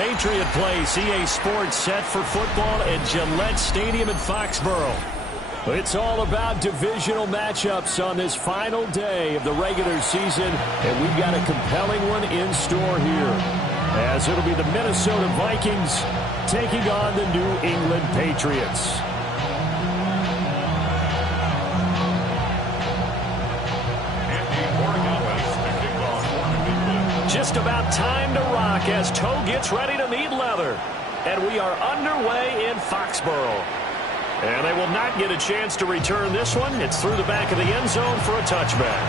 Patriot Place, EA Sports set for football at Gillette Stadium in Foxborough. It's all about divisional matchups on this final day of the regular season, and we've got a compelling one in store here, as it'll be the Minnesota Vikings taking on the New England Patriots. Just about time to rock as Toe gets ready to meet leather. And we are underway in Foxborough. And they will not get a chance to return this one. It's through the back of the end zone for a touchback.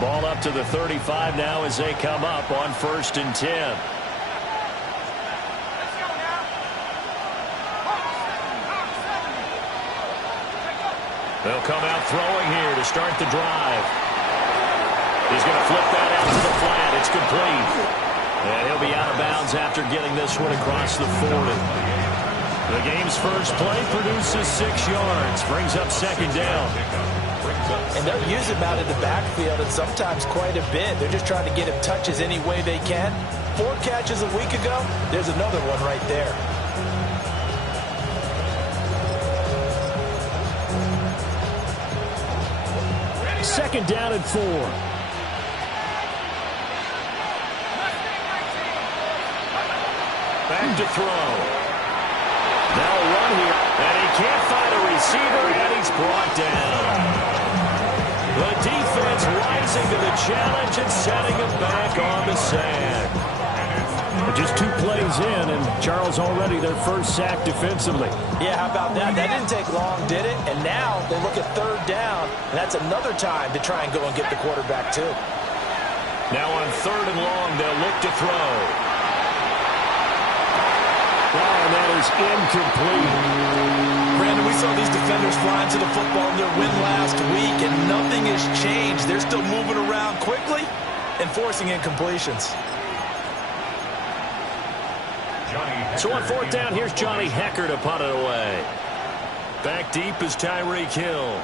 Ball up to the 35 now as they come up on 1st and 10. They'll come out throwing here to start the drive. He's going to flip that out to the flat. It's complete. And he'll be out of bounds after getting this one across the 40. The game's first play produces 6 yards. Brings up 2nd down. And they'll use him out in the backfield, and sometimes quite a bit. They're just trying to get him touches any way they can. 4 catches a week ago. There's another one right there. 2nd down and 4. Back to throw. Now a run here, and he can't find a receiver, and he's brought down. The defense rising to the challenge and setting him back on the sand. Just 2 plays in, and Charles already their first sack defensively. Yeah, how about that? That didn't take long, did it? And now they look at 3rd down, and that's another time to try and go and get the quarterback, too. Now on 3rd and long, they'll look to throw. Oh, and that is incomplete. Brandon, we saw these defenders flying to the football in their win last week, and nothing has changed. They're still moving around quickly and forcing incompletions. So on 4th down, here's Johnny Hekker to punt it away. Back deep is Tyreek Hill.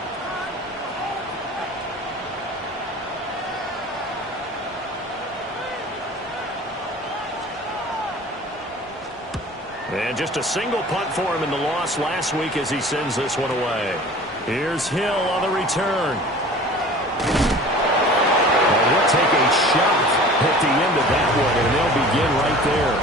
And just a single punt for him in the loss last week as he sends this one away. Here's Hill on the return. And he'll take a shot at the end of that one, and they'll begin right there.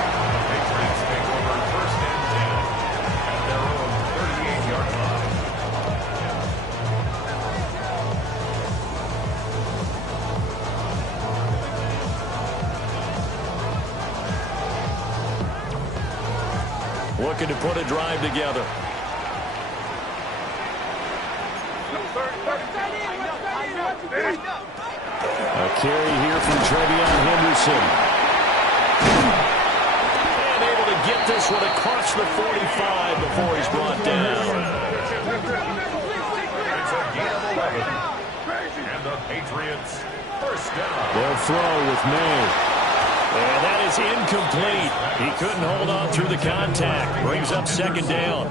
Looking to put a drive together. A carry here from Trevion Henderson. And able to get this one across the 45 before he's brought down. And the Patriots first down. They'll throw with May. And that is incomplete. He couldn't hold on through the contact. Brings up 2nd down.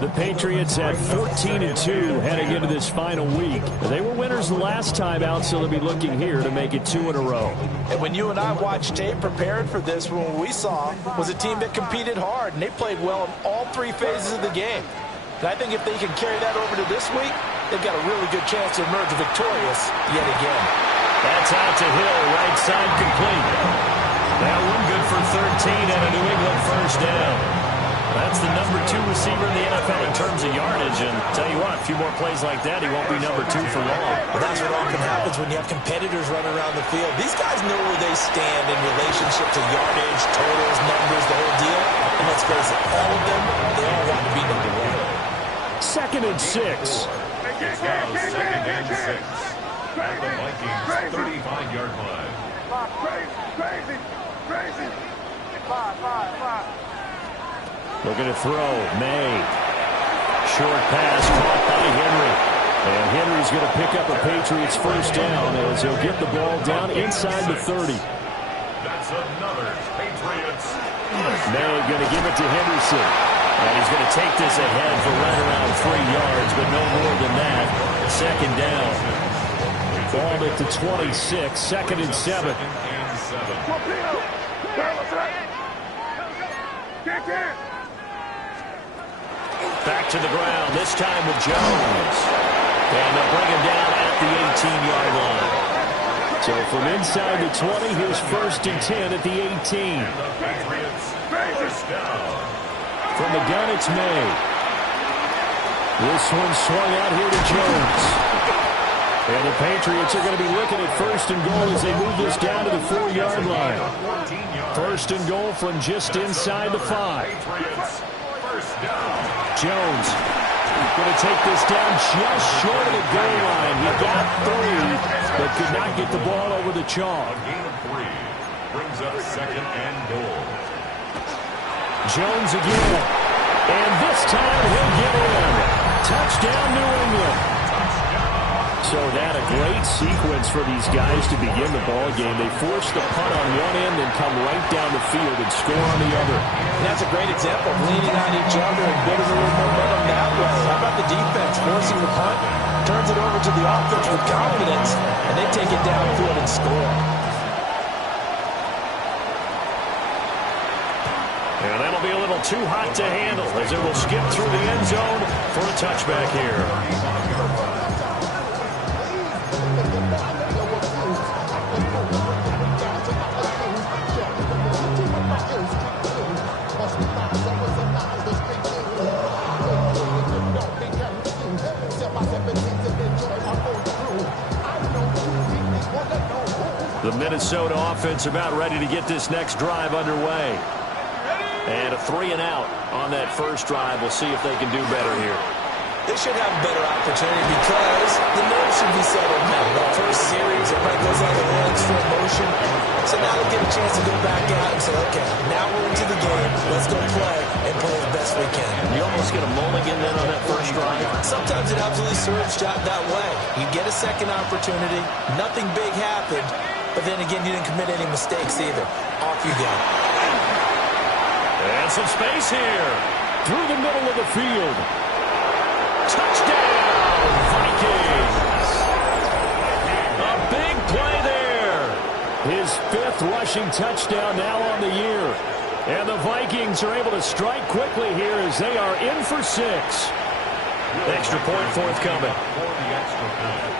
The Patriots had 14-2 heading into this final week. They were winners the last time out, so they'll be looking here to make it 2 in a row. And when you and I watched tape prepared for this, what we saw was a team that competed hard, and they played well in all 3 phases of the game. And I think if they can carry that over to this week, they've got a really good chance to emerge victorious yet again. That's out to Hill, right side complete. That one good for 13 and a New England first down. That's the number 2 receiver in the NFL in terms of yardage. And tell you what, a few more plays like that, he won't be number 2 for long. Well, that's what often happens when you have competitors running around the field. These guys know where they stand in relationship to yardage, totals, numbers, the whole deal. And let's face it, all of them, they all want to be number 1. 2nd and 6. Now 2nd and 6. At the Vikings' 35-yard line. Crazy. Looking to throw. May. Short pass caught by Henry. And Henry's going to pick up a Patriots first down as he'll get the ball down inside the 30. That's another Patriots. May going to give it to Henderson. And he's going to take this ahead for right around 3 yards, but no more than that. Second down. Ball at the 26, 2nd and 7. Back to the ground, this time with Jones. And they'll bring him down at the 18-yard line. So from inside the 20, here's 1st and 10 at the 18. From the gun, it's May. This one swung out here to Jones. And the Patriots are going to be looking at 1st and goal as they move this down to the 4-yard line. 1st and goal from just inside the 5. Jones going to take this down just short of the goal line. He got 3, but could not get the ball over the chalk. Gain of 3 brings up 2nd and goal. Jones again. And this time he'll get in. Touchdown, New England. So that a great sequence for these guys to begin the ball game. They force the punt on one end and come right down the field and score on the other. And that's a great example of leaning on each other and building a little momentum that way. How about the defense forcing the punt, turns it over to the offense with confidence, and they take it downfield and score. And that'll be a little too hot to handle as it will skip through the end zone for a touchback here. The Minnesota offense about ready to get this next drive underway. And a 3 and out on that first drive. We'll see if they can do better here. They should have a better opportunity because the nerves should be settled now. That first series, everybody goes out of the extra emotion. So now they get a chance to go back out and say, okay, now we're into the game. Let's go play and play as best we can. You almost get a mulligan then on that first drive. Sometimes it absolutely serves that way. You get a second opportunity. Nothing big happened. But then again, you didn't commit any mistakes either. Off you go. And some space here. Through the middle of the field. Touchdown, Vikings. A big play there. His 5th rushing touchdown now on the year. And the Vikings are able to strike quickly here as they are in for 6. Extra point forthcoming. For the extra point.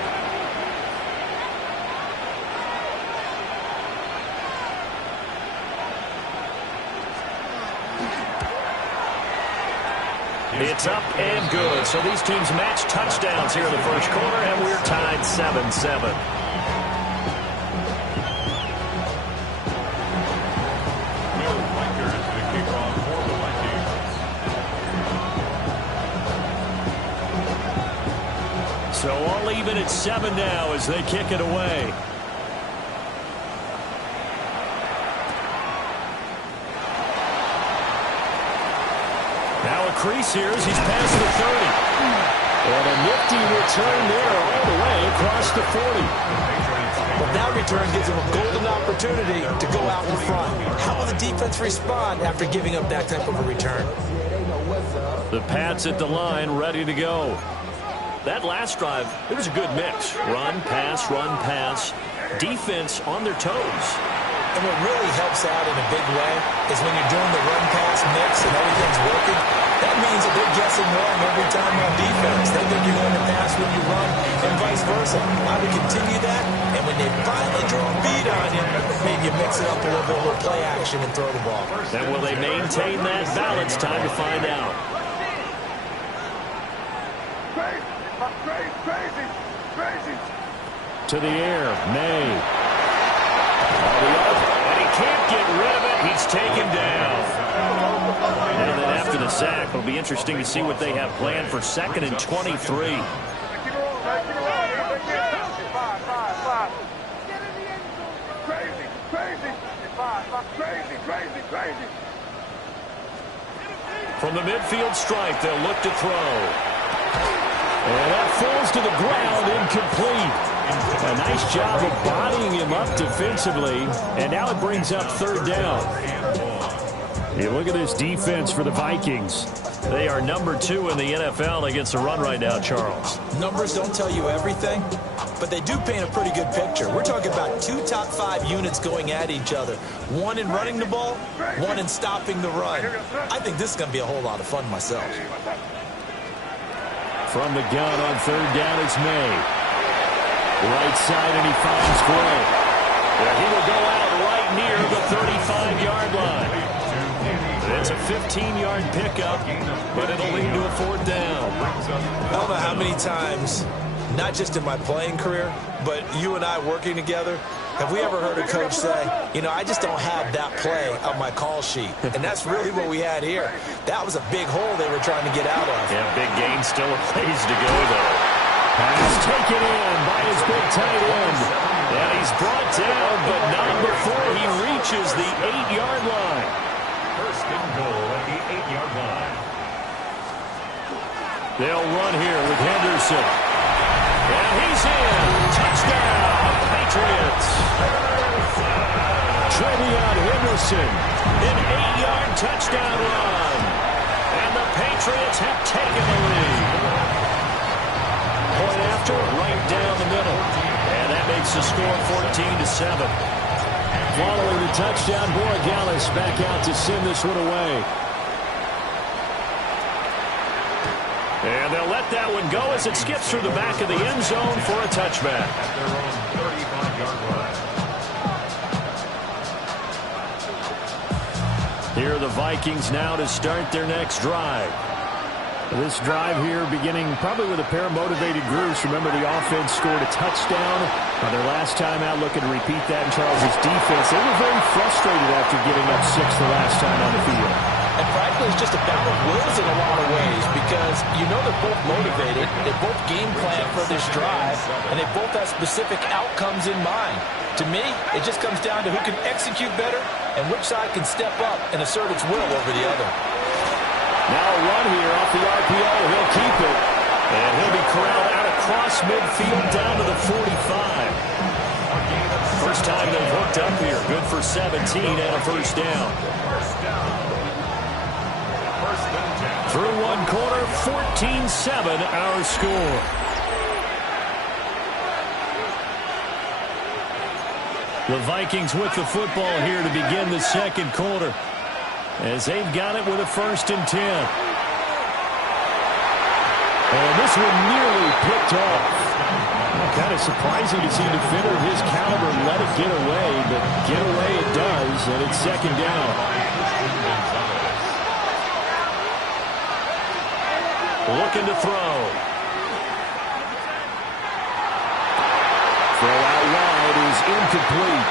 It's up and good. So these teams match touchdowns here in the first quarter, and we're tied 7-7. Will Riker is the kickoff for the Vikings. So all even at 7 now as they kick it away. Now a crease here as he's past the 30. And a nifty return there all the way across the 40. But that return gives them a golden opportunity to go out in front. How will the defense respond after giving up that type of a return? The Pats at the line ready to go. That last drive, it was a good mix. Run, pass. Defense on their toes. And what really helps out in a big way is when you're doing the run-pass mix and everything's working, that means that they're guessing wrong every time on defense. They think you're going to pass when you run and vice versa. I would continue that, and when they finally draw a beat on you, maybe you mix it up a little bit, a little play action and throw the ball. And will they maintain that balance? Time to find out. Crazy. To the air, May. And he can't get rid of it. He's taken down. And then after the sack, it'll be interesting to see what they have planned for 2nd and 23. Crazy. From the midfield stripe, they'll look to throw. And that falls to the ground, incomplete. A nice job of bodying him up defensively. And now it brings up 3rd down. You look at this defense for the Vikings. They are number 2 in the NFL against the run right now, Charles. Numbers don't tell you everything, but they do paint a pretty good picture. We're talking about 2 top 5 units going at each other. One in running the ball, one in stopping the run. I think this is going to be a whole lot of fun myself. From the gun on 3rd down, it's May. Right side, and he finds Gray. He will go out right near the 35-yard line. It's a 15-yard pickup, but it'll lead to a 4th down. I don't know how many times, not just in my playing career, but you and I working together, have we ever heard a coach say, you know, I just don't have that play on my call sheet. And that's really what we had here. That was a big hole they were trying to get out of. Yeah, big gain, still a ways to go, though. Pass taken in by his big tight end. And he's brought down, but not before he reaches the 8-yard line. First and goal at the 8-yard line. They'll run here with Henderson. And he's in. Touchdown, Patriots. Trevion Henderson, an 8-yard touchdown run. And the Patriots have taken the lead. Point after, right down the middle. And that makes the score 14-7. Following the touchdown, Borregales back out to send this one away. And they'll let that one go as it skips through the back of the end zone for a touchback. At their own 35-yard line. Here are the Vikings now to start their next drive. This drive here beginning probably with a pair of motivated groups. Remember, the offense scored a touchdown on their last time out, looking to repeat that in Charles' defense. They were very frustrated after giving up 6 the last time on the field. And frankly, it's just a battle of wills in a lot of ways because you know they're both motivated, they both game plan for this drive, and they both have specific outcomes in mind. To me, it just comes down to who can execute better and which side can step up and assert its will over the other. Now a run here off the RPO. He'll keep it. And he'll be corralled out across midfield down to the 45. First time they've hooked up here. Good for 17 and a first down. Through one quarter, 14-7 our score. The Vikings with the football here to begin the second quarter, as they've got it with a 1st and 10. And this one nearly picked off. Kind of surprising to see a defender of his caliber let it get away, but get away it does, and it's 2nd down. Looking to throw. Throw out wide is incomplete.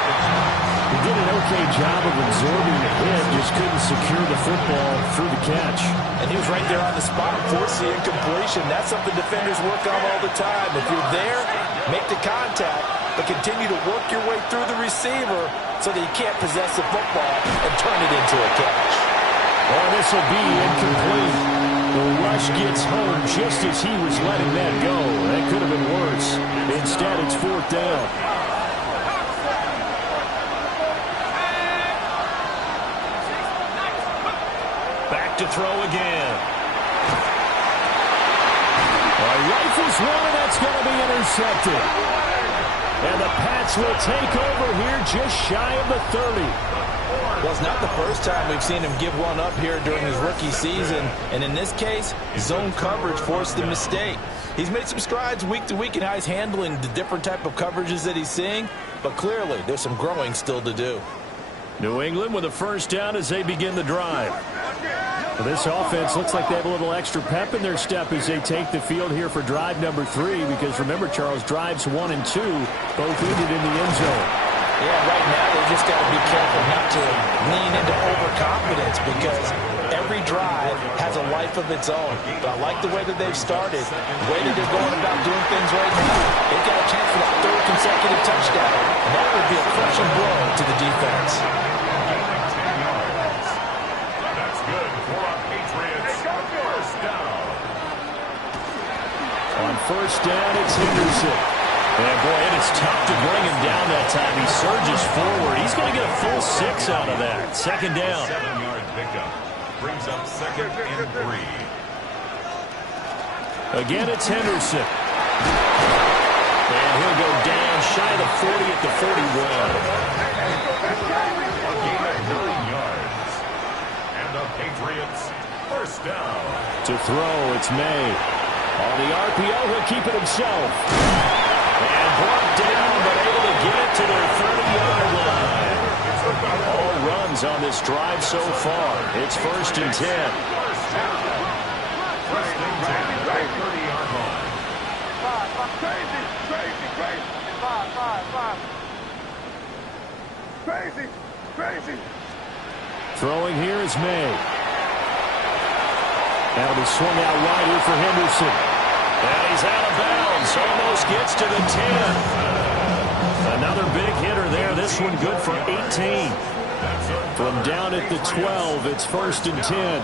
He did an okay job of absorbing the hit, just couldn't secure the football through the catch. And he was right there on the spot, force the incompletion. That's something defenders work on all the time. If you're there, make the contact, but continue to work your way through the receiver so that you can't possess the football and turn it into a catch. Oh, this will be incomplete. The rush gets home just as he was letting that go. That could have been worse. Instead, it's 4th down. Back to throw again. Rifles one, and that's going to be intercepted. And the Pats will take over here just shy of the 30. Well, it's not the first time we've seen him give one up here during his rookie season. And in this case, zone coverage forced the mistake. He's made some strides week to week in how he's handling the different type of coverages that he's seeing. But clearly, there's some growing still to do. New England with a 1st down as they begin the drive. Well, this offense looks like they have a little extra pep in their step as they take the field here for drive number 3. Because remember, Charles, drives 1 and 2 both ended in the end zone. Yeah, right now they just got to be careful not to lean into overconfidence because every drive has a life of its own. But I like the way that they've started, the way that they're going about doing things right now. They've got a chance for that 3rd consecutive touchdown, and that would be a crushing blow to the defense. That's good for our Patriots. First down. On 1st down, it's Henderson. And, boy, it is tough to bring him down that time. He surges forward. He's going to get a full 6 out of that. Second down. 7-yard pickup. Brings up 2nd and 3. Again, it's Henderson. And he'll go down shy of the 40 at the 41. A gain of 9 yards. And the Patriots first down. To throw, it's May. On the RPO, he'll keep it himself. And brought down, but able to get it to their 30-yard line. All runs on this drive so far. It's 1st and 10. First and 10 at the 30-yard line. Crazy. Throwing here is May. That'll be swung out wide here for Henderson. And he's out of bounds. Almost gets to the 10. Another big hitter there. This one good for 18. From down at the 12, it's 1st and 10.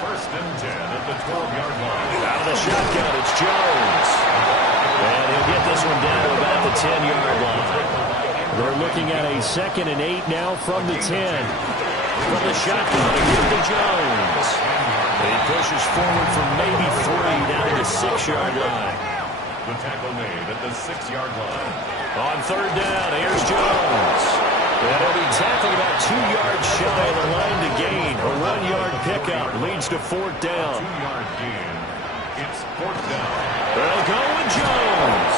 1st and 10 at the 12-yard line. Out of the shotgun, it's Jones. And he'll get this one down to about the 10-yard line. They're looking at a 2nd and 8 now from the 10. From the shotgun, again to Jones. He pushes forward from maybe 3 down to the 6-yard line. The tackle made at the 6-yard line. On 3rd down, here's Jones. And he'll be tackled about 2 yards shy of the line to gain. A 1-yard pickup leads to 4th down. 2-yard gain. It's 4th down. They'll go with Jones.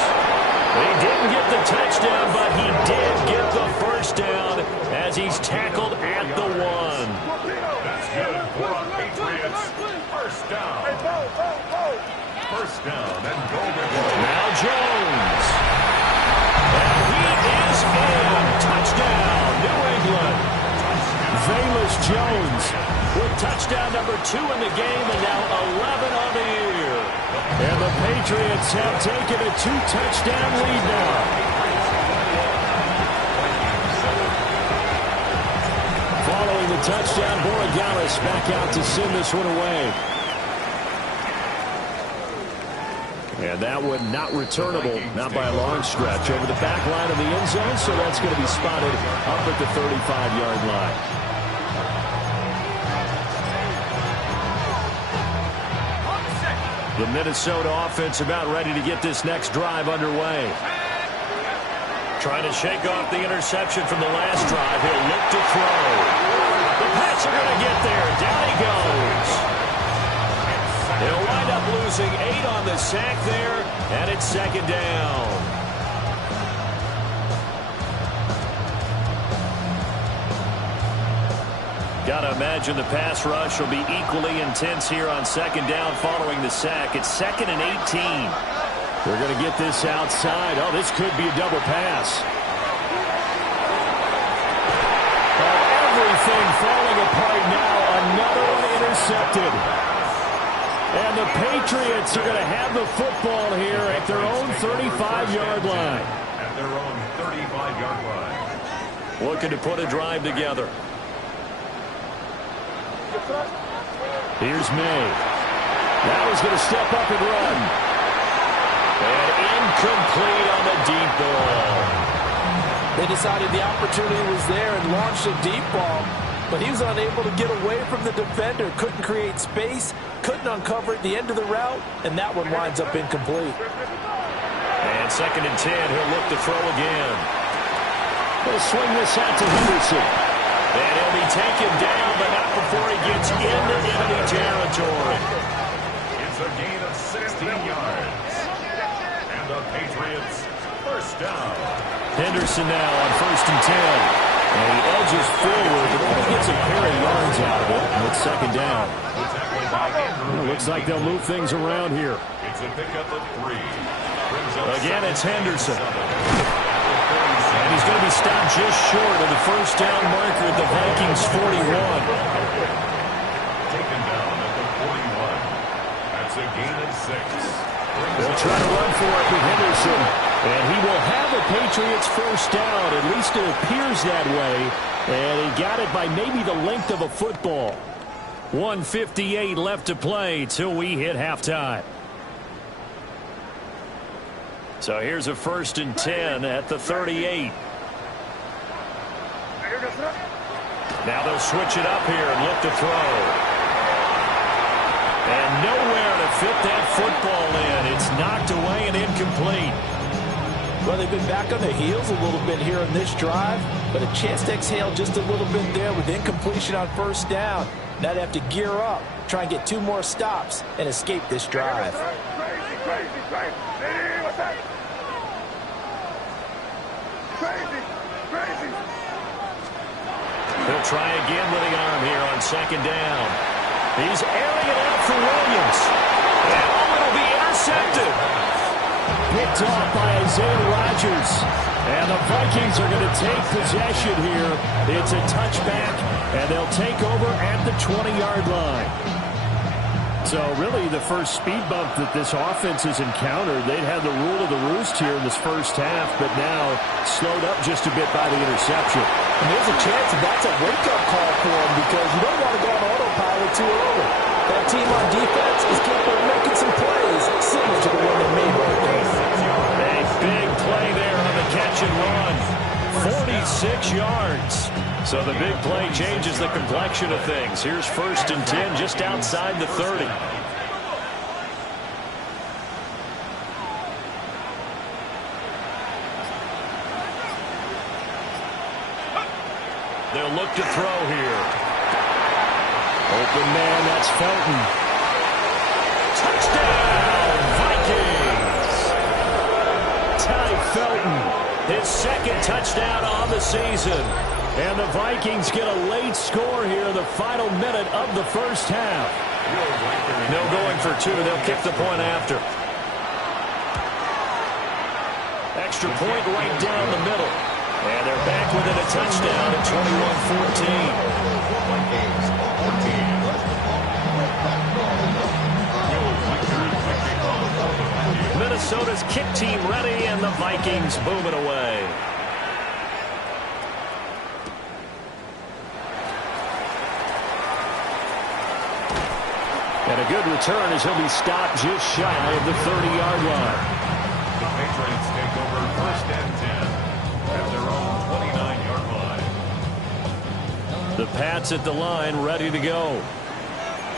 He didn't get the touchdown, but he did get the 1st down as he's tackled at the 1. That's good for the Patriots. 1st down. 1st down and goal to go. Now Jones. And he is in. Touchdown, New England. Velus Jones with touchdown number 2 in the game and now 11 on the year. And the Patriots have taken a 2-touchdown lead now. Following the touchdown, Borregales back out to send this one away. And that one not returnable, not by a long stretch, over the back line of the end zone, so that's going to be spotted up at the 35-yard line. The Minnesota offense about ready to get this next drive underway. Trying to shake off the interception from the last drive. He'll look to throw. The Pats are going to get there. Down he goes. He'll wind up losing 8 on the sack there, and it's 2nd down. Got to imagine the pass rush will be equally intense here on 2nd down following the sack. It's 2nd and 18. They're going to get this outside. Oh, this could be a double pass. Oh, everything falling apart now. Another one intercepted. And the Patriots are going to have the football here at their own 35-yard line. At their own 35-yard line. Looking to put a drive together. Here's May. Now he's going to step up and run. And incomplete on the deep ball. They decided the opportunity was there and launched a deep ball, but he was unable to get away from the defender. Couldn't create space, couldn't uncover at the end of the route, and that one winds up incomplete. And 2nd and 10, he'll look to throw again. He'll swing this out to Henderson. And he'll be taken down, but not before he gets into enemy territory. It's a gain of 16 yards. And the Patriots first down. Henderson now on 1st and 10. And he edges forward, but only gets a pair of yards out of it. And it's 2nd down. Looks like they'll move things around here. It's a pickup of 3. Again, it's Henderson. And he's going to be stopped just short of the 1st down marker at the Vikings 41. Taken down at the 41. That's a gain of 6. They'll try to run for it with Henderson. And he will have a Patriots 1st down. At least it appears that way. And he got it by maybe the length of a football. 1:58 left to play till we hit halftime. So here's a 1st and 10 at the 38. Now they'll switch it up here and look to throw. And nowhere to fit that football in. It's knocked away and incomplete. Well, they've been back on their heels a little bit here in this drive, but a chance to exhale just a little bit there with incompletion on 1st down. Now they have to gear up, try and get 2 more stops, and escape this drive. He'll try again with the arm here on 2nd down. He's airing it out for Williams. And it'll be intercepted. Picked off by Isaiah Rodgers. And the Vikings are going to take possession here. It's a touchback, and they'll take over at the 20-yard line. So really the first speed bump that this offense has encountered, they'd had the rule of the roost here in this first half, but now slowed up just a bit by the interception. And there's a chance that that's a wake-up call for them because you don't want to go on autopilot too early. That team on defense is capable of making some plays similar to the one they made right there. A big play there on the catch and run. 46 yards. So the big play changes the complexion of things. Here's 1st and 10 just outside the 30. They'll look to throw here. Open man, that's Felton. Touchdown, Vikings! Ty Felton, his 2nd touchdown on the season. And the Vikings get a late score here in the final minute of the first half. No going for 2. They'll kick the point after. Extra point right down the middle. And they're back within a touchdown at 21-14. Minnesota's kick team ready, and the Vikings boom it away. And a good return as he'll be stopped just shy of the 30-yard line. The Patriots take over 1st and 10 at their own 29-yard line. The Pats at the line, ready to go.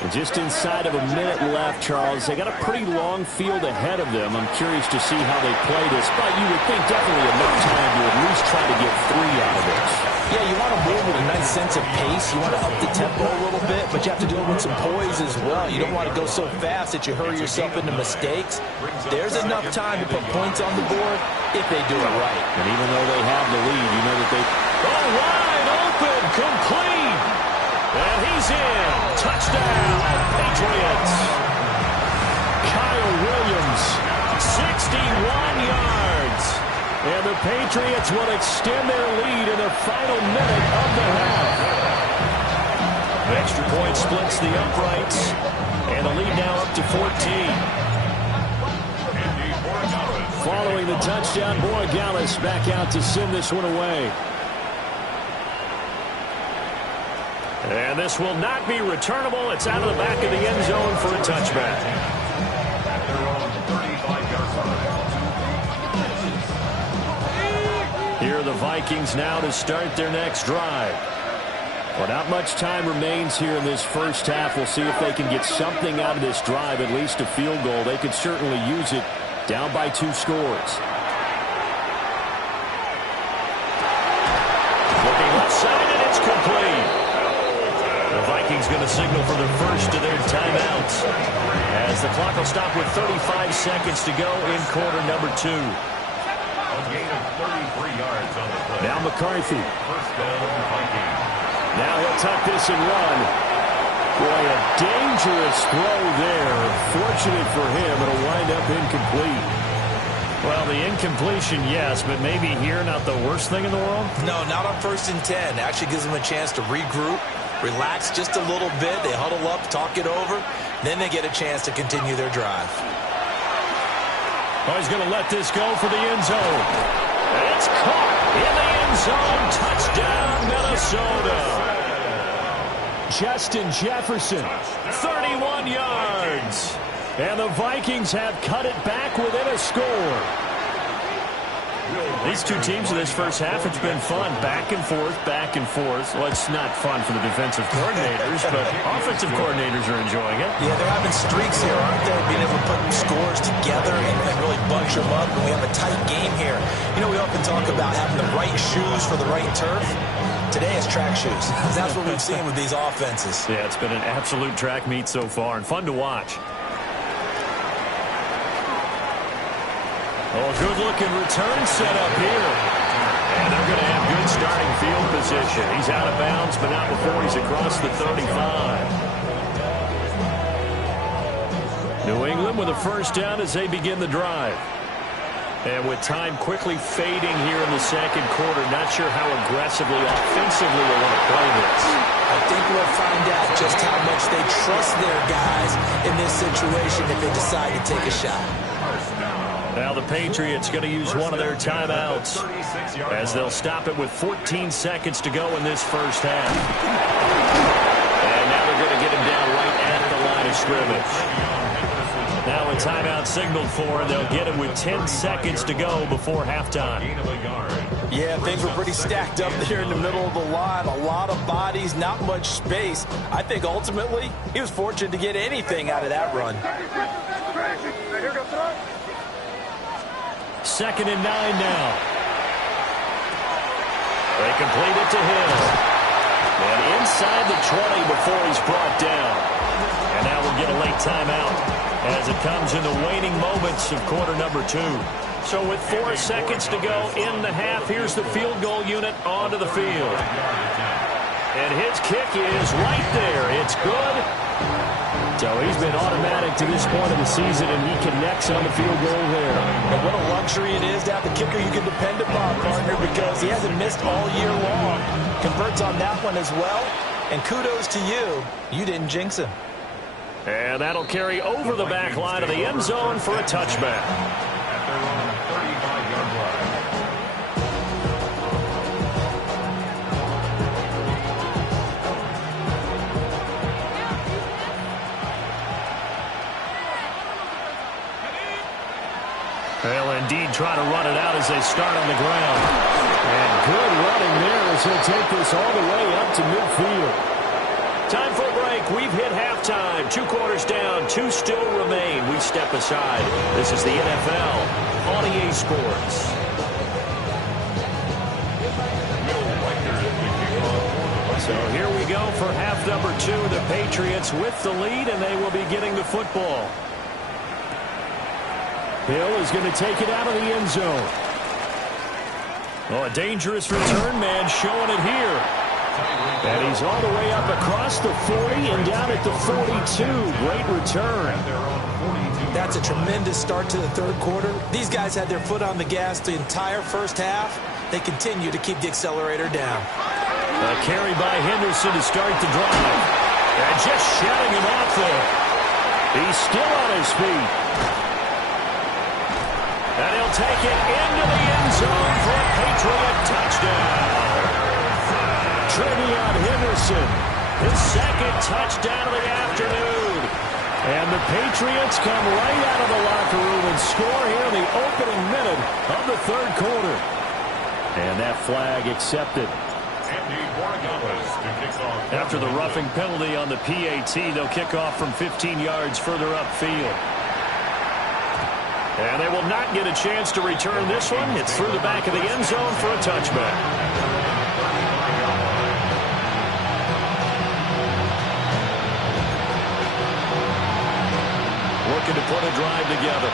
And just inside of a minute left, Charles. They got a pretty long field ahead of them. I'm curious to see how they play this, but you would think definitely enough time to at least try to get 3 out of this. Yeah, you want to move with a nice sense of pace. You want to up the tempo a little bit, but you have to do it with some poise as well. You don't want to go so fast that you hurry yourself into mistakes. There's enough time to put points on the board if they do it right. And even though they have the lead, you know that they... Oh, wide open, complete! And he's in. Touchdown, Patriots. Kyle Williams, 61 yards. And the Patriots will extend their lead in the final minute of the half. Extra point splits the uprights. And the lead now up to 14. Following the touchdown, Borregales back out to send this one away. And this will not be returnable. It's out of the back of the end zone for a touchback. At their own 35-yard line. Here are the Vikings now to start their next drive. Well, not much time remains here in this first half. We'll see if they can get something out of this drive, at least a field goal. They could certainly use it down by 2 scores. Looking left side, and it's complete. The Vikings going to signal for the first of their timeouts as the clock will stop with 35 seconds to go in quarter number 2. A gain of 33 yards on the play. Now McCarthy. First down, Vikings. Now he'll tuck this and run. Boy, a dangerous throw there. Fortunate for him, it'll wind up incomplete. Well, the incompletion, yes, but maybe here not the worst thing in the world? No, not on 1st and 10. Actually gives them a chance to regroup, relax just a little bit. They huddle up, talk it over. Then they get a chance to continue their drive. Oh, he's going to let this go for the end zone. It's caught in the end zone. Touchdown, Minnesota. Justin Jefferson, 31 yards. And the Vikings have cut it back within a score. These two teams in this first half, it's been fun. Back and forth, back and forth. Well, it's not fun for the defensive coordinators, but offensive coordinators are enjoying it. Yeah, they're having streaks here, aren't they? Being able to put scores together and really bunch them up. And we have a tight game here. You know, we often talk about having the right shoes for the right turf. Today it's track shoes. That's what we've seen with these offenses. Yeah, it's been an absolute track meet so far and fun to watch. Oh, good-looking return set up here. And they're going to have good starting field position. He's out of bounds, but not before he's across the 35. New England with a first down as they begin the drive. And with time quickly fading here in the second quarter, not sure how aggressively, offensively they want to play this. I think we'll find out just how much they trust their guys in this situation if they decide to take a shot. Now the Patriots going to use one of their timeouts as they'll stop it with 14 seconds to go in this first half. And now they're going to get him down right at the line of scrimmage. Now a timeout signaled for, and they'll get it with 10 seconds to go before halftime. Yeah, things were pretty stacked up there in the middle of the line. A lot of bodies, not much space. I think ultimately he was fortunate to get anything out of that run. Second and 9 now. They complete it to Hill. And inside the 20 before he's brought down. And now we'll get a late timeout as it comes in the waning moments of quarter number 2. So with 4 seconds to go in the half, here's the field goal unit onto the field. And his kick is right there. It's good. So he's been automatic to this point of the season, and he connects on the field goal there. And what a luxury it is to have the kicker you can depend upon, partner, because he hasn't missed all year long. Converts on that one as well. And kudos to you. You didn't jinx him. And that'll carry over the back line of the end zone for a touchback. At their own 35-yard line. They'll indeed try to run it out as they start on the ground. And good running there as he'll take this all the way up to midfield. Time for a break. We've hit halftime. 2 quarters down. 2 still remain. We step aside. This is the NFL on EA Sports. So here we go for half number 2. The Patriots with the lead, and they will be getting the football. Hill is going to take it out of the end zone. Oh, a dangerous return man showing it here. And he's all the way up across the 40 and down at the 42. Great return. That's a tremendous start to the third quarter. These guys had their foot on the gas the entire first half. They continue to keep the accelerator down. A carry by Henderson to start the drive. And just shutting him off there. He's still on his feet. And he'll take it into the end zone for a Patriot touchdown. Trevion Henderson, his second touchdown of the afternoon. And the Patriots come right out of the locker room and score here in the opening minute of the third quarter. And that flag accepted. After the roughing penalty on the PAT, they'll kick off from 15 yards further upfield. And they will not get a chance to return this one. It's through the back of the end zone for a touchback. Looking to put a drive together.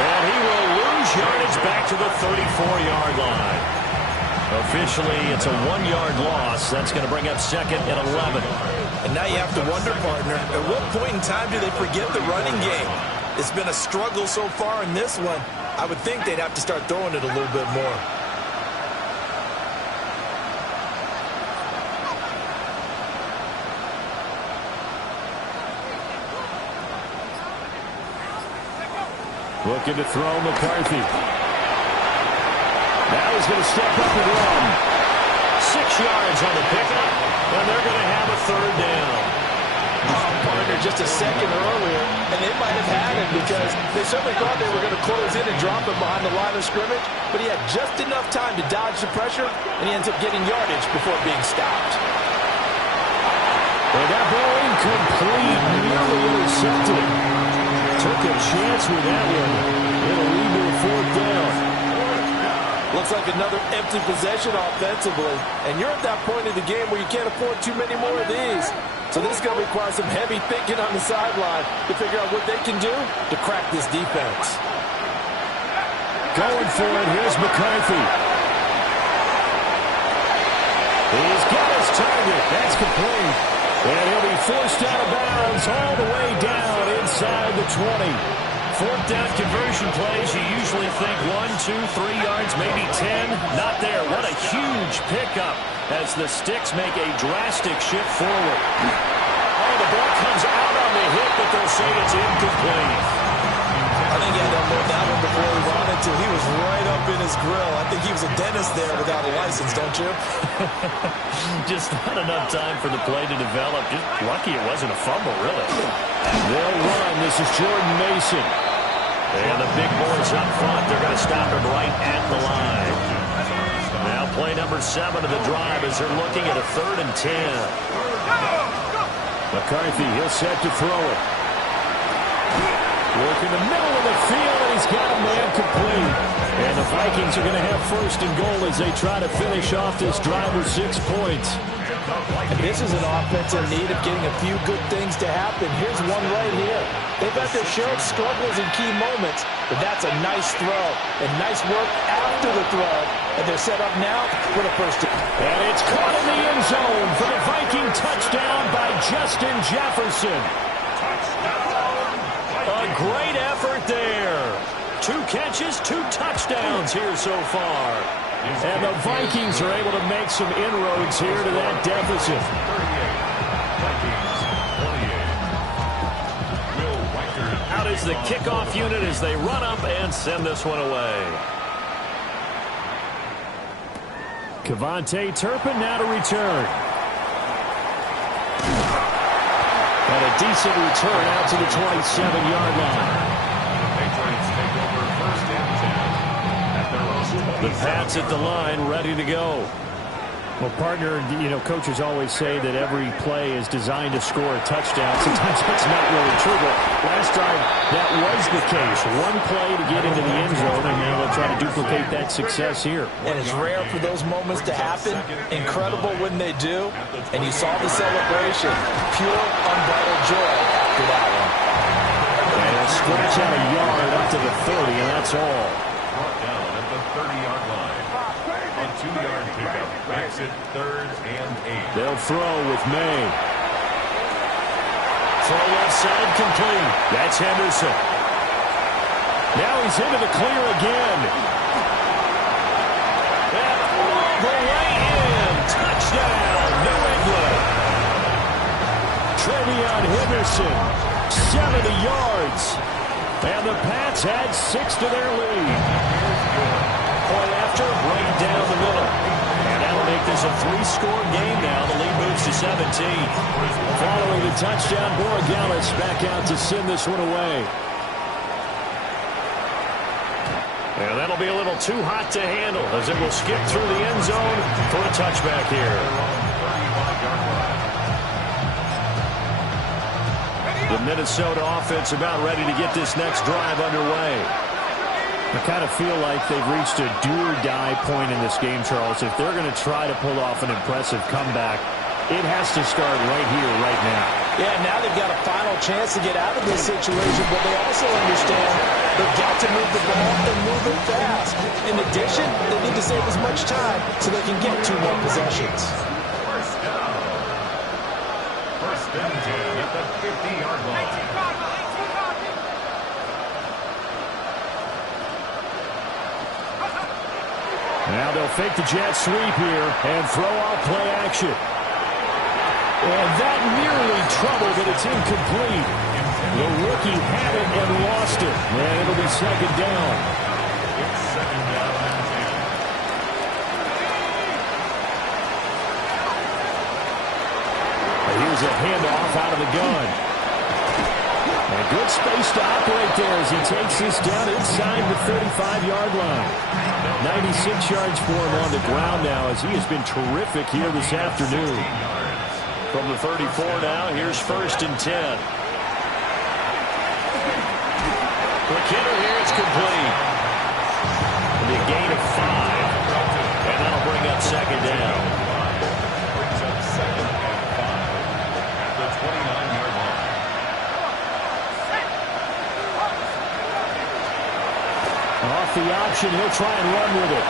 And he will lose yardage back to the 34-yard line. Officially, it's a 1-yard loss. That's going to bring up second and 11. And now you have to wonder, partner, at what point in time do they forget the running game? It's been a struggle so far in this one. I would think they'd have to start throwing it a little bit more. Looking to throw McCarthy. Now he's going to step up and run. 6 yards on the pickup, and they're going to have a third down. just a second earlier, and they might have had him because they certainly thought they were going to close in and drop him behind the line of scrimmage, but he had just enough time to dodge the pressure, and he ends up getting yardage before being stopped. And that ball incomplete, nearly intercepted. Took a chance with that one. It'll lead to a fourth down. Looks like another empty possession offensively, and you're at that point in the game where you can't afford too many more of these. So this is going to require some heavy thinking on the sideline to figure out what they can do to crack this defense. Going for it, here's McCarthy. He's got his target. That's complete. And he'll be forced out of bounds all the way down inside the 20. Fourth down conversion plays, you usually think 1, 2, 3 yards, maybe 10. Not there. What a huge pickup as the Sticks make a drastic shift forward. Oh, the ball comes out on the hit, but they'll say it's incomplete. I think he had to unload that one before he wanted to. He was right up in his grill. I think he was a dentist there without a license, don't you? Just not enough time for the play to develop. Just lucky it wasn't a fumble, really. They'll run. This is Jordan Mason. And the big boys up front, they're going to stop him right at the line. Now play number 7 of the drive as they're looking at a 3rd and 10. McCarthy, he'll set to throw it. Work in the middle of the field, and he's got a man complete. And the Vikings are going to have 1st and goal as they try to finish off this drive with 6 points. And this is an offense in need of getting a few good things to happen. Here's one right here. They've had their share of struggles in key moments, but that's a nice throw and nice work after the throw. And they're set up now for the first down. And it's caught in the end zone for the Viking touchdown by Justin Jefferson. A great effort there. 2 catches, 2 touchdowns here so far. And the Vikings are able to make some inroads here to that deficit. Out is the kickoff unit as they run up and send this one away. Kevontae Turpin now to return. And a decent return out to the 27-yard line. The Pats at the line, ready to go. Well, partner, coaches always say that every play is designed to score a touchdown. Sometimes that's not really true, but last time that was the case. One play to get into the end zone, and now they'll try to duplicate that success here. And it's rare for those moments to happen. Incredible when they do. And you saw the celebration. Pure, unbridled joy after that one. And a stretch out a yard up to the 30, and that's all. Brought down at the 30-yard line. A 2-yard pickup. Makes it 3rd and 8. They'll throw with May. Throw left side complete. That's Henderson. Now he's into the clear again. And all the way in. Touchdown, New England. Trevion Henderson, 70 yards. And the Pats add 6 to their lead. Point after, right down the middle. And that'll make this a 3-score game now. The lead moves to 17. Following the touchdown, Borregales back out to send this one away. And that'll be a little too hot to handle as it will skip through the end zone for a touchback here. The Minnesota offense about ready to get this next drive underway. I kind of feel like they've reached a do-or-die point in this game, Charles. If they're going to try to pull off an impressive comeback, it has to start right here, right now. Yeah, now they've got a final chance to get out of this situation, but they also understand they've got to move the ball and move it fast. In addition, they need to save as much time so they can get 2 more possessions. First and 10 at the 50-yard line. Now they'll fake the jet sweep here and throw out play action. And that nearly troubled, but it's incomplete. The rookie had it and lost it. And it'll be 2nd down. It's 2nd down and 10. Here's a handoff out of the gun. And good space to operate there as he takes this down inside the 35-yard line. 96 yards for him on the ground now as he has been terrific here this afternoon. From the 34 now, here's 1st and 10. McKinnon here, it's complete. It'll be a gain of 5, and that'll bring up 2nd down. Brings up 2nd and 5 at the 29-yard line. Off the option, he'll try and run with it.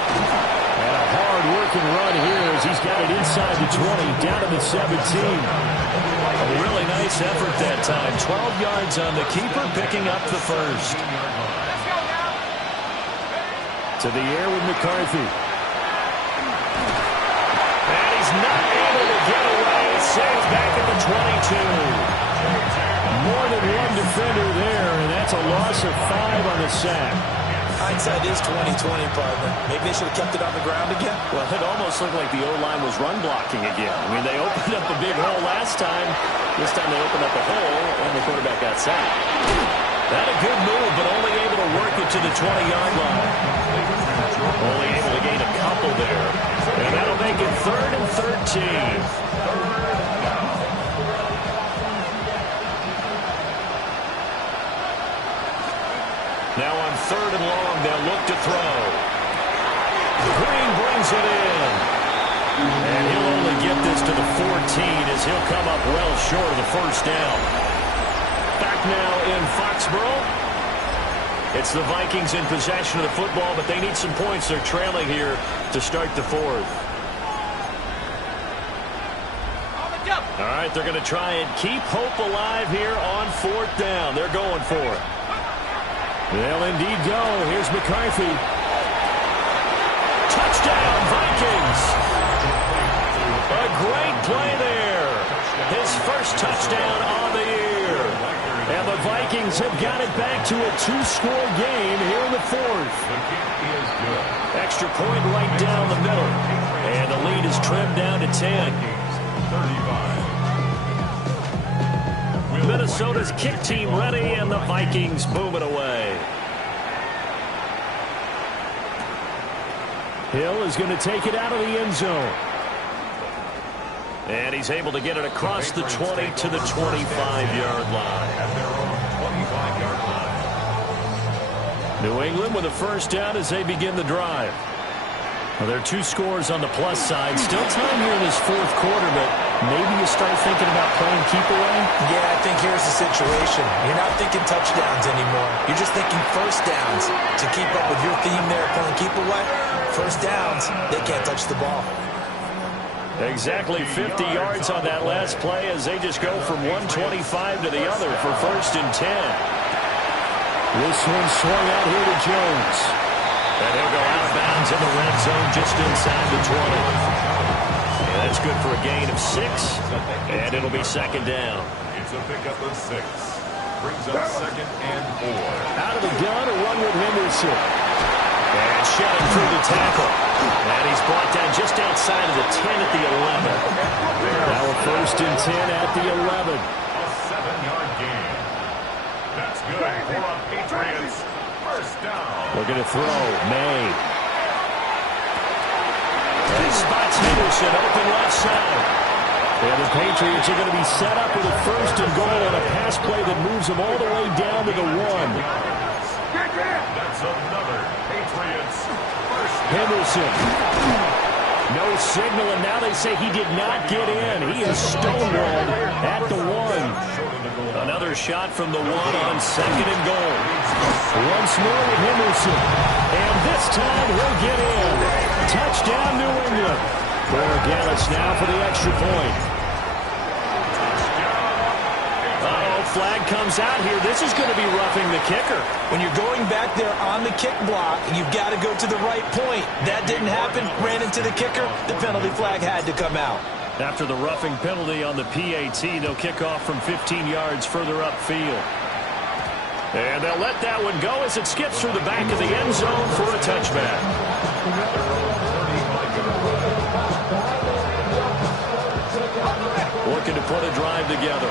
And a hard-working run here as he's got it inside the 20, down to the 17. A really nice effort that time. 12 yards on the keeper, picking up the 1st. To the air with McCarthy. And he's not able to get away. Saves back at the 22. More than one defender there, and that's a loss of 5 on the sack. Hindsight is 20/20, partner. Maybe they should have kept it on the ground again. Well, it almost looked like the O-line was run blocking again. I mean, they opened up a big hole last time. This time they opened up a hole, and the quarterback got sacked. That a good move, but only able to work it to the 20-yard line. Only able to gain a couple there. And that'll make it 3rd and 13. Now on 3rd and long, they'll look to throw. Green brings it in. And he'll only get this to the 14 as he'll come up well short of the 1st down. Back now in Foxborough. It's the Vikings in possession of the football, but they need some points. They're trailing here to start the 4th. All right, they're going to try and keep hope alive here on 4th down. They're going for it. They'll indeed go. Here's McCarthy. Touchdown, Vikings. A great play there. His 1st touchdown on the year. And the Vikings have got it back to a 2-score game here in the 4th. Extra point right down the middle. And the lead is trimmed down to 10. 35. Minnesota's kick team ready, and the Vikings move it away. Hill is going to take it out of the end zone. And he's able to get it across the 20 to the 25-yard line. At their own 25-yard line. New England with a 1st down as they begin the drive. Well, there are 2 scores on the plus side. Still time here in this 4th quarter, but maybe you start thinking about playing keep away? Yeah, I think here's the situation. You're not thinking touchdowns anymore. You're just thinking 1st downs. To keep up with your theme there, playing keep away, 1st downs, they can't touch the ball. Exactly 50 yards on that last play as they just go from 125 to the other for 1st and 10. This one swung out here to Jones. And he'll go out of bounds in the red zone just inside the 20. And that's good for a gain of 6. And it'll be 2nd down. It's a pickup of 6. Brings up 2nd and 4. Out of the gun, a run with Henderson. And shedding through the tackle. And he's brought down just outside of the 10 at the 11. Now a 1st and 10 at the 11. A 7-yard gain. That's good for a Patriots 1st down. Looking to throw. May. And he spots Henderson open left side. And the Patriots are going to be set up with a 1st and goal on a pass play that moves them all the way down to the 1. That's another Patriots 1st down. Henderson. No signal, and now they say he did not get in. He is stonewalled at the 1. Another shot from the 1 on 2nd and goal. Once more with Henderson. And this time he'll get in. Touchdown, New England. Borregales now for the extra point. Flag comes out here. This is going to be roughing the kicker. When you're going back there on the kick block, you've got to go to the right point. That didn't happen. Ran into the kicker. The penalty flag had to come out. After the roughing penalty on the PAT, they'll kick off from 15 yards further upfield. And they'll let that one go as it skips through the back of the end zone for a touchback. Looking to put a drive together.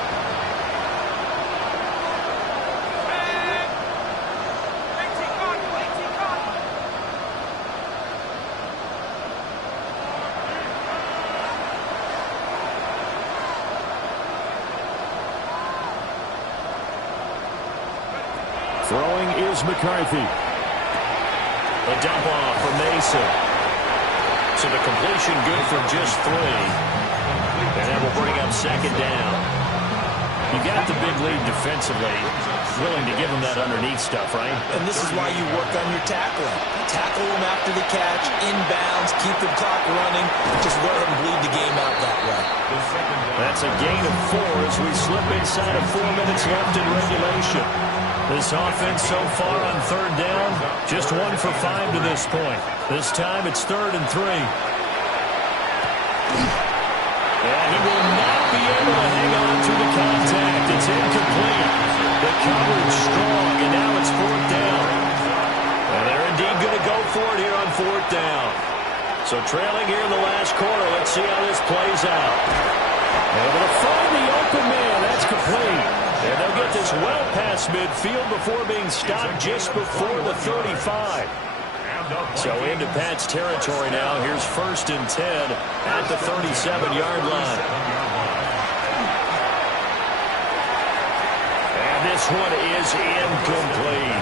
Throwing is McCarthy. A dump off for Mason. So the completion good for just 3. And that will bring up second down. You got the big lead defensively. Willing to give them that underneath stuff, right? And this is why you work on your tackling. Tackle them after the catch, inbounds, keep the clock running. Just let them bleed the game out that way. That's a gain of 4 as we slip inside of 4 minutes left in regulation. This offense so far on third down, just 1 for 5 to this point. This time it's 3rd and 3. And he will not be able to hang on to the contact. It's incomplete. The coverage strong, and now it's 4th down. And they're indeed going to go for it here on 4th down. So trailing here in the last quarter, let's see how this plays out. Able to find the open man. That's complete. And they'll get this well past midfield before being stopped just before the 35. So into Pat's territory now. Here's 1st and 10 at the 37-yard line. And this one is incomplete.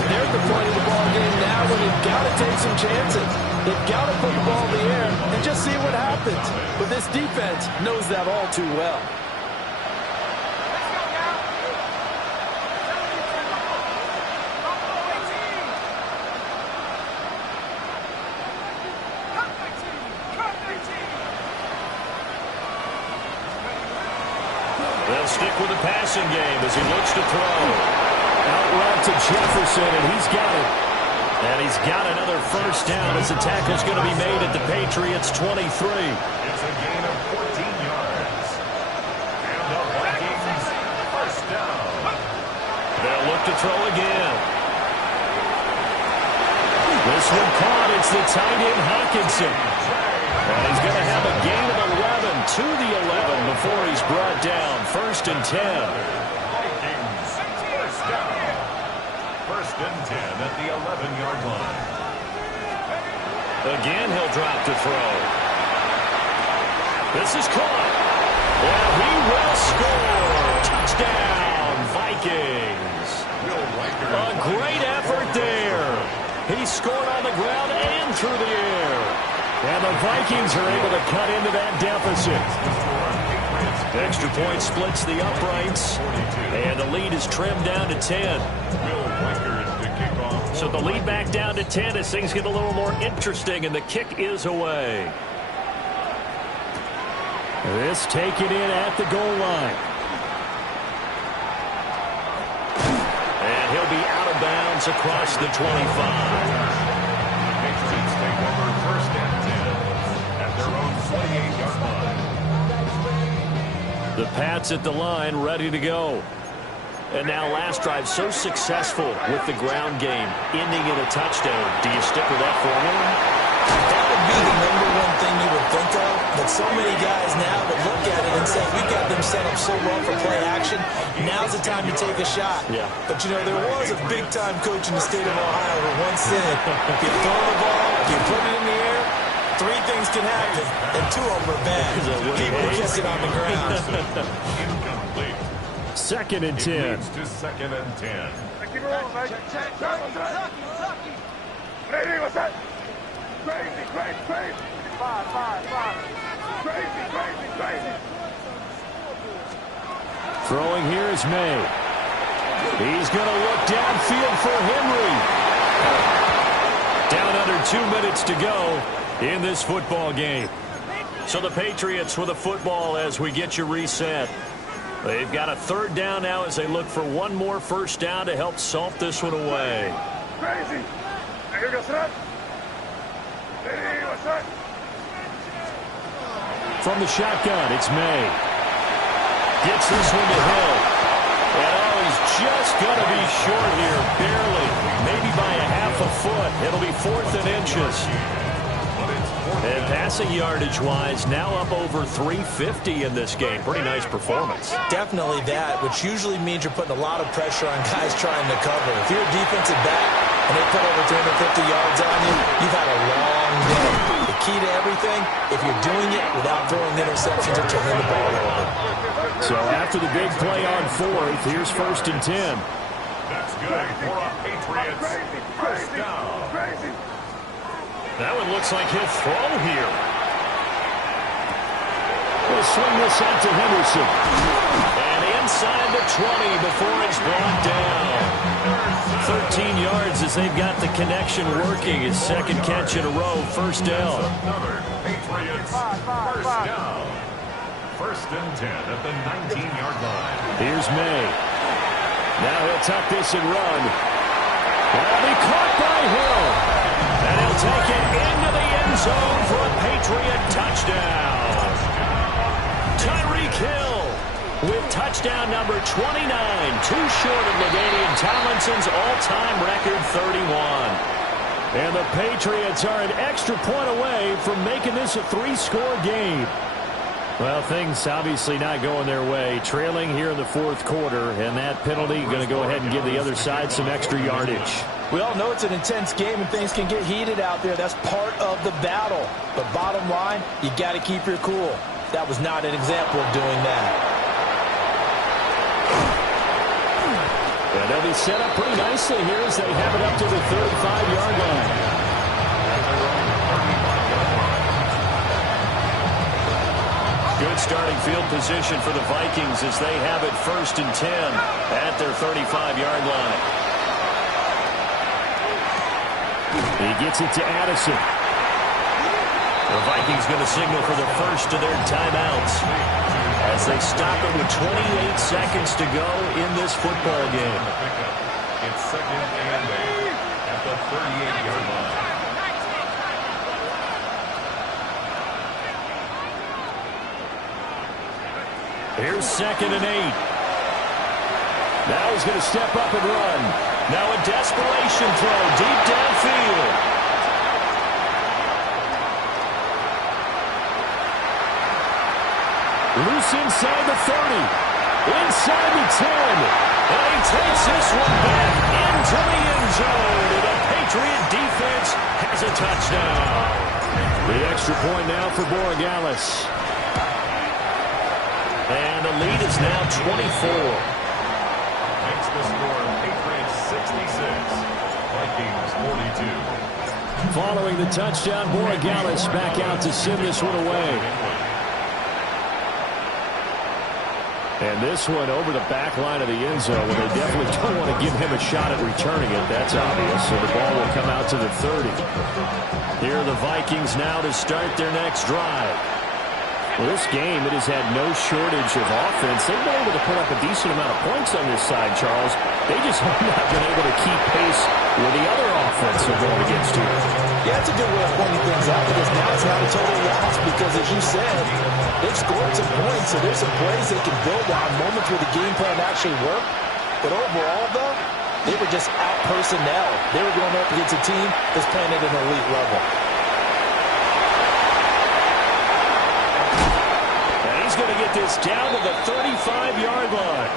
And they're at the point of the ball game now when they've got to take some chances. They've got to put the ball in the air and just see what happens. But this defense knows that all too well. They'll stick with the passing game as he looks to throw. Out route to Jefferson, and he's got it. And he's got another 1st down as the tackle's going to be made at the Patriots' 23. It's a gain of 14 yards. And the Vikings, 1st down. They'll look to throw again. This one caught. It's the tight end Hockenson. And he's going to have a gain of 11 to the 11 before he's brought down. 1st and 10. Vikings, 1st down. 1st and 10 at the 11-yard line. Again, he'll drop to throw. This is caught. And he will score. Touchdown, Vikings. A great effort there. He scored on the ground and through the air. And the Vikings are able to cut into that deficit. Extra point splits the uprights. And the lead is trimmed down to 10. So the lead back down to 10 as things get a little more interesting, and the kick is away. This taken in at the goal line. And he'll be out of bounds across the 25. Patriots take over 1st and 10 at their own 28-yard line. The Pats at the line, ready to go. And now last drive so successful with the ground game, ending in a touchdown. Do you stick with that formula? That would be the #1 thing you would think of, but so many guys now would look at it and say, we got them set up so well for play action, now's the time to take a shot. Yeah. But, you know, there was a big-time coach in the state of Ohio who once said, if you throw the ball, if you put it in the air, 3 things can happen, and 2 of them are bad. People who catch it on the ground. Incomplete. 2nd and 10. Leads to 2nd and 10. Keep it rolling, man. Crazy, what's that? Crazy. 5. Crazy. Throwing here is May. He's going to look downfield for Henry. Down under 2 minutes to go in this football game. So the Patriots with a football as we get you reset. They've got a 3rd down now as they look for 1 more 1st down to help salt this one away. Crazy. What's that? From the shotgun, it's May. Gets this one to Hill. And he's just going to be short here, barely. Maybe by a half a foot. It'll be 4th and inches. And passing yardage-wise, now up over 350 in this game. Pretty nice performance. Definitely that, which usually means you're putting a lot of pressure on guys trying to cover. If you're a defensive back and they put over 350 yards on you, you've had a long day. The key to everything, if you're doing it without throwing interceptions or turning the ball over. So after the big play on 4th, here's 1st and 10. That's good for a Patriots first down. That one looks like he'll throw here. We'll swing this out to Henderson. And inside the 20 before it's brought down. 13 yards as they've got the connection working. His second catch in a row, first down. Another Patriots first down. First and 10 at the 19-yard line. Here's May. Now he'll tuck this and run. That'll be caught by Hill. And he'll take it into the end zone for a Patriot touchdown. Tyreek Hill with touchdown number 29. Too short of LaDainian Tomlinson's all-time record 31. And the Patriots are an extra point away from making this a 3-score game. Well, things obviously not going their way. Trailing here in the fourth quarter, and that penalty going to go ahead and give the other side some extra yardage. We all know it's an intense game and things can get heated out there. That's part of the battle. But bottom line, you got to keep your cool. That was not an example of doing that. And they'll be set up pretty nicely here as they have it up to the 35-yard line. Good starting field position for the Vikings as they have it first and 10 at their 35-yard line. He gets it to Addison. The Vikings going to signal for the first of their timeouts as they stop it with 28 seconds to go in this football game. It's second and 8 at the 38-yard line. Here's second and 8. Now he's going to step up and run. Now a desperation throw deep downfield. Loose inside the 30. Inside the 10. And he takes this one back into the end zone. And the Patriot defense has a touchdown. The extra point now for Borregales. And the lead is now 24. Makes the score Patriots 66, Vikings 42. Following the touchdown, Borregales back out to send this one away. And this one over the back line of the end zone, where they definitely don't want to give him a shot at returning it. That's obvious. So the ball will come out to the 30. Here are the Vikings now to start their next drive. Well, this game, it has had no shortage of offense. They've been able to put up a decent amount of points on this side, Charles. They just have not been able to keep pace with the other offense they're going against here. Yeah, that's a good way of pointing things out because now it's not a total loss because, as you said, they've scored some points, so there's some plays they can build on, moments where the game plan actually worked. But overall, though, they were just out-personnel. They were going up against a team that's playing at an elite level. He's going to get this down to the 35-yard line.